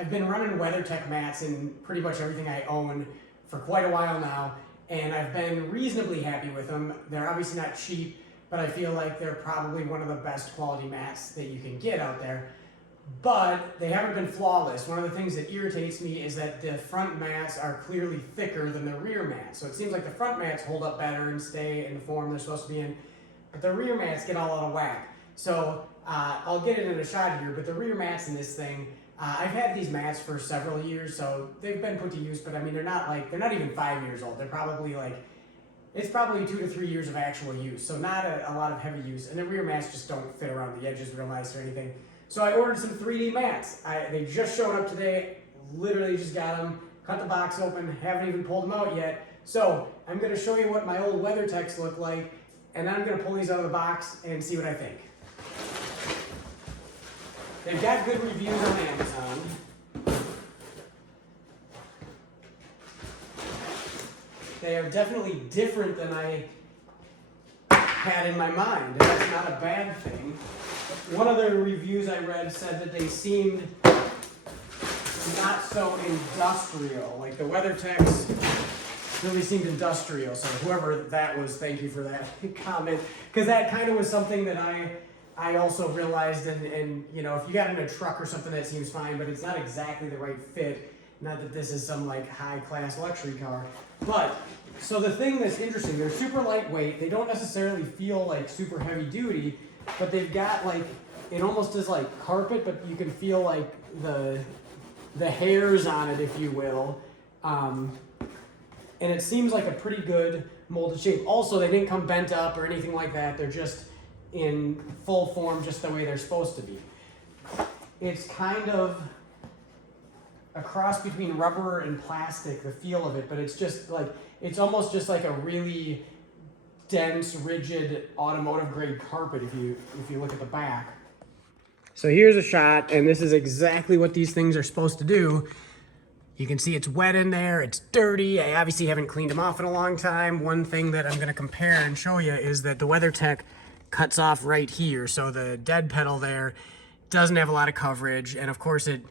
I've been running WeatherTech mats in pretty much everything I own for quite a while now, and I've been reasonably happy with them. They're obviously not cheap, but I feel like they're probably one of the best quality mats that you can get out there. But they haven't been flawless. One of the things that irritates me is that the front mats are clearly thicker than the rear mats. So it seems like the front mats hold up better and stay in the form they're supposed to be in, but the rear mats get all out of whack. So I'll get it in a shot here, but the rear mats in this thing, I've had these mats for several years, so they've been put to use, but I mean, they're not even 5 years old. They're probably it's probably 2 to 3 years of actual use, so not a lot of heavy use. And the rear mats just don't fit around the edges real nice or anything. So I ordered some 3D mats. They just showed up today, literally just got them, cut the box open, haven't even pulled them out yet. So I'm gonna show you what my old WeatherTechs look like, and then I'm gonna pull these out of the box and see what I think. They've got good reviews on Amazon. They are definitely different than I had in my mind, and that's not a bad thing. One of the reviews I read said that they seemed not so industrial. Like the WeatherTechs really seemed industrial. So whoever that was, thank you for that comment. Because that kind of was something that I also realized, and you know, if you got in a truck or something, that seems fine, but it's not exactly the right fit. Not that this is some like high-class luxury car. But, so the thing that's interesting, they're super lightweight. They don't necessarily feel like super heavy duty, but they've got like, it almost is like carpet, but you can feel like the hairs on it, if you will. And it seems like a pretty good molded shape. Also, they didn't come bent up or anything like that. They're just in full form, just the way they're supposed to be. It's kind of a cross between rubber and plastic, the feel of it, but it's just like, it's almost just like a really dense, rigid, automotive grade carpet if you look at the back. So here's a shot, and this is exactly what these things are supposed to do. You can see it's wet in there, it's dirty. I obviously haven't cleaned them off in a long time. One thing that I'm gonna compare and show you is that the WeatherTech cuts off right here. So the dead pedal there doesn't have a lot of coverage, and of course it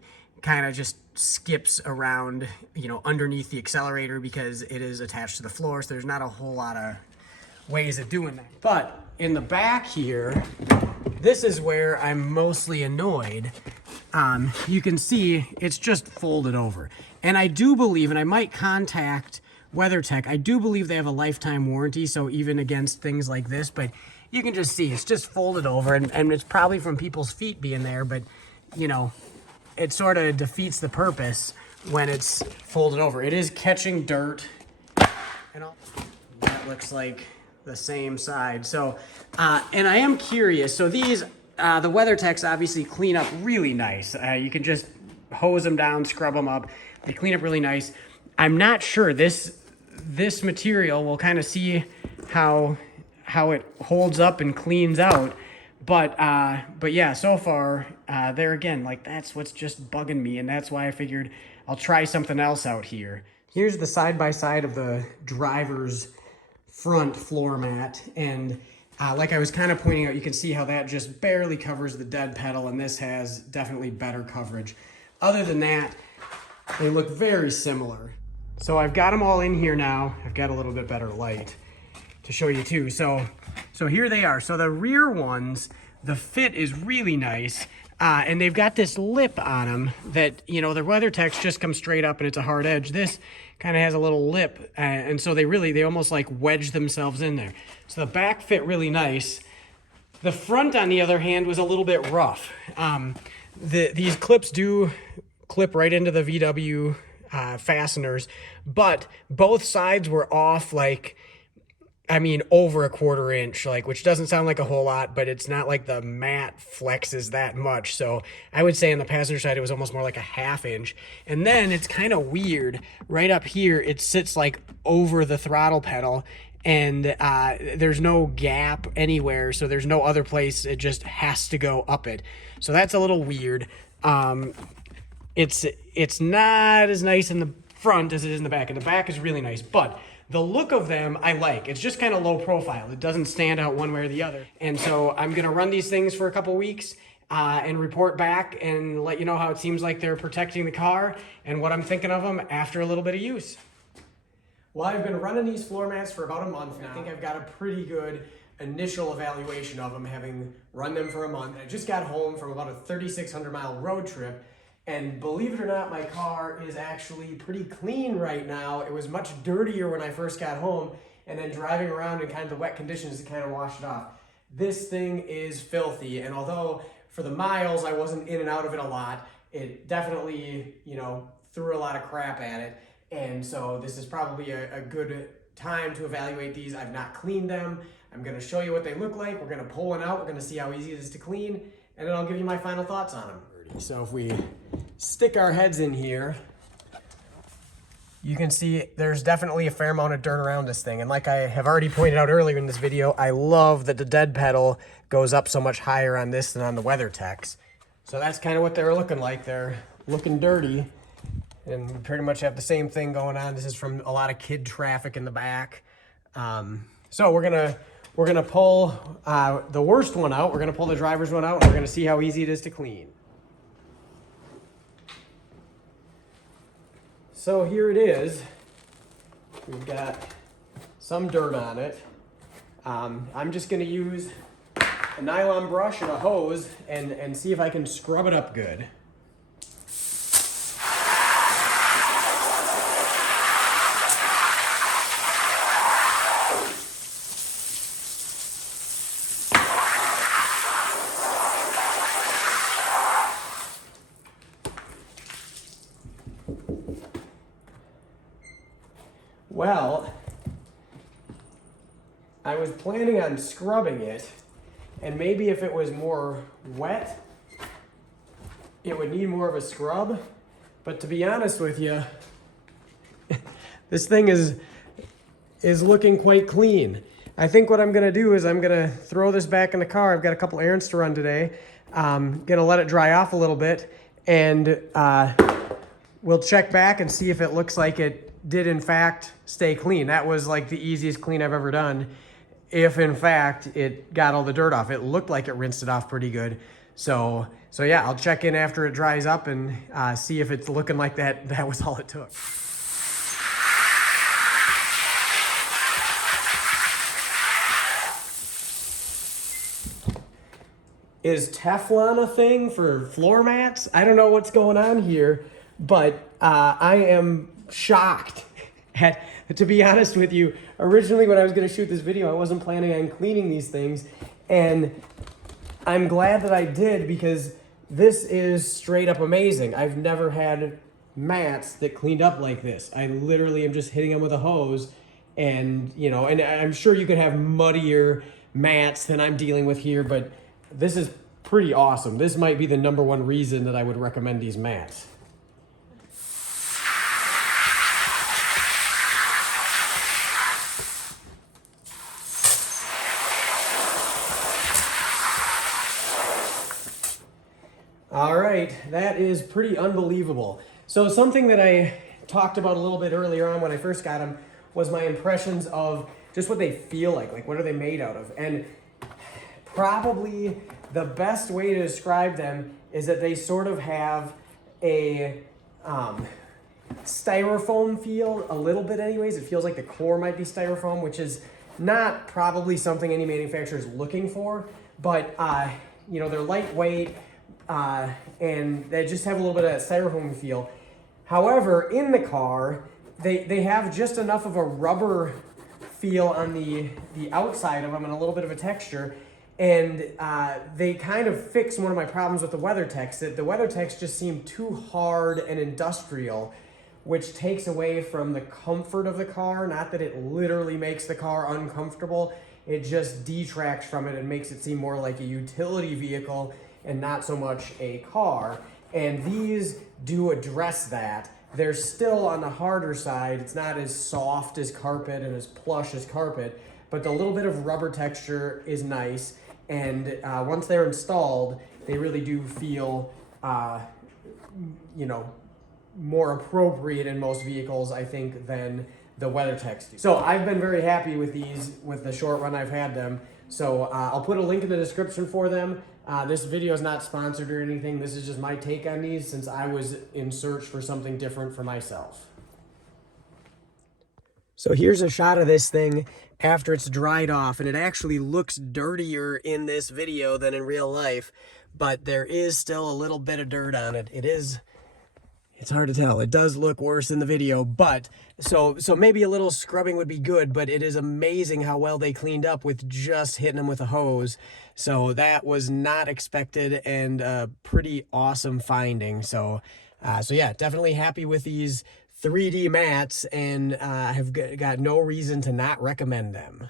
kind of just skips around, you know, underneath the accelerator because it is attached to the floor, so there's not a whole lot of ways of doing that. But in the back here, this is where I'm mostly annoyed. You can see it's just folded over. And I do believe, and I might contact WeatherTech, I do believe they have a lifetime warranty, so even against things like this, but you can just see it's just folded over, and it's probably from people's feet being there, but you know, it sort of defeats the purpose when it's folded over. It is catching dirt, and that looks like the same side. So, and I am curious. So these, the WeatherTechs obviously clean up really nice. You can just hose them down, scrub them up. They clean up really nice. I'm not sure this material, we'll kind of see how it holds up and cleans out. But yeah, so far, there again, like that's what's just bugging me, and that's why I figured I'll try something else out here. Here's the side-by-side of the driver's front floor mat, and like I was kind of pointing out, you can see how that just barely covers the dead pedal, and this has definitely better coverage. Other than that, they look very similar. So I've got them all in here now. I've got a little bit better light to show you too. So here they are. So the rear ones, the fit is really nice, and they've got this lip on them that, you know, the WeatherTechs just come straight up and it's a hard edge. This kind of has a little lip, and so they almost like wedge themselves in there. So the back fit really nice. The front, on the other hand, was a little bit rough. These clips do clip right into the VW fasteners, but both sides were off like, I mean, over a 1/4 inch, like, which doesn't sound like a whole lot, but it's not like the mat flexes that much. So I would say on the passenger side, it was almost more like a 1/2 inch. And then it's kind of weird. Right up here, it sits like over the throttle pedal, and there's no gap anywhere. So there's no other place. It just has to go up it. So that's a little weird. It's not as nice in the front as it is in the back, and the back is really nice, but the look of them I like. It's just kind of low profile. It doesn't stand out one way or the other. And so I'm gonna run these things for a couple weeks, and report back and let you know how it seems like they're protecting the car and what I'm thinking of them after a little bit of use. Well, I've been running these floor mats for about a month now. I think I've got a pretty good initial evaluation of them, having run them for a month. I just got home from about a 3,600 mile road trip, and believe it or not, my car is actually pretty clean right now. It was much dirtier when I first got home, and then driving around in kind of the wet conditions, it kind of washed it off. This thing is filthy, and although for the miles I wasn't in and out of it a lot, it definitely, you know, threw a lot of crap at it. And so this is probably a good time to evaluate these. I've not cleaned them. I'm gonna show you what they look like. We're gonna pull one out. We're gonna see how easy it is to clean, and then I'll give you my final thoughts on them. So if we stick our heads in here, you can see there's definitely a fair amount of dirt around this thing. And like I have already pointed out earlier in this video, I love that the dead pedal goes up so much higher on this than on the WeatherTechs. So that's kind of what they're looking like. They're looking dirty. And we pretty much have the same thing going on. This is from a lot of kid traffic in the back. So we're gonna pull the worst one out. We're gonna pull the driver's one out, and we're gonna see how easy it is to clean. So here it is. We've got some dirt on it. I'm just gonna use a nylon brush and a hose and see if I can scrub it up good. Well, I was planning on scrubbing it, and maybe if it was more wet, it would need more of a scrub. But to be honest with you, this thing is looking quite clean. I think what I'm gonna do is I'm gonna throw this back in the car. I've got a couple errands to run today. Gonna let it dry off a little bit, and we'll check back and see if it looks like it did in fact stay clean. That was like the easiest clean I've ever done. If in fact it got all the dirt off. It looked like it rinsed it off pretty good. So yeah, I'll check in after it dries up and see if it's looking like that was all it took. Is Teflon a thing for floor mats? I don't know what's going on here, but I am shocked. To be honest with you, originally when I was going to shoot this video, I wasn't planning on cleaning these things, and I'm glad that I did, because this is straight up amazing. I've never had mats that cleaned up like this. I literally am just hitting them with a hose, and you know, and I'm sure you could have muddier mats than I'm dealing with here, but this is pretty awesome. This might be the #1 reason that I would recommend these mats. All right, that is pretty unbelievable. So something that I talked about a little bit earlier on when I first got them was my impressions of just what they feel like what are they made out of? And probably the best way to describe them is that they sort of have a styrofoam feel, a little bit anyways. It feels like the core might be styrofoam, which is not probably something any manufacturer is looking for, but you know, they're lightweight, and they just have a little bit of that styrofoam feel. However, in the car, they have just enough of a rubber feel on the outside of them and a little bit of a texture. And they kind of fix one of my problems with the WeatherTechs, that the WeatherTechs just seem too hard and industrial, which takes away from the comfort of the car. Not that it literally makes the car uncomfortable, it just detracts from it and makes it seem more like a utility vehicle and not so much a car. And these do address that. They're still on the harder side. It's not as soft as carpet and as plush as carpet, but the little bit of rubber texture is nice. And once they're installed, they really do feel, you know, more appropriate in most vehicles, I think, than the WeatherTechs do. So I've been very happy with these, with the short run I've had them. So I'll put a link in the description for them. This video is not sponsored or anything. This is just my take on these since I was in search for something different for myself. So here's a shot of this thing after it's dried off, and it actually looks dirtier in this video than in real life, but there is still a little bit of dirt on it. It's hard to tell. It does look worse in the video, but so maybe a little scrubbing would be good, but it is amazing how well they cleaned up with just hitting them with a hose. So that was not expected and a pretty awesome finding. So yeah, definitely happy with these 3D mats, and have got no reason to not recommend them.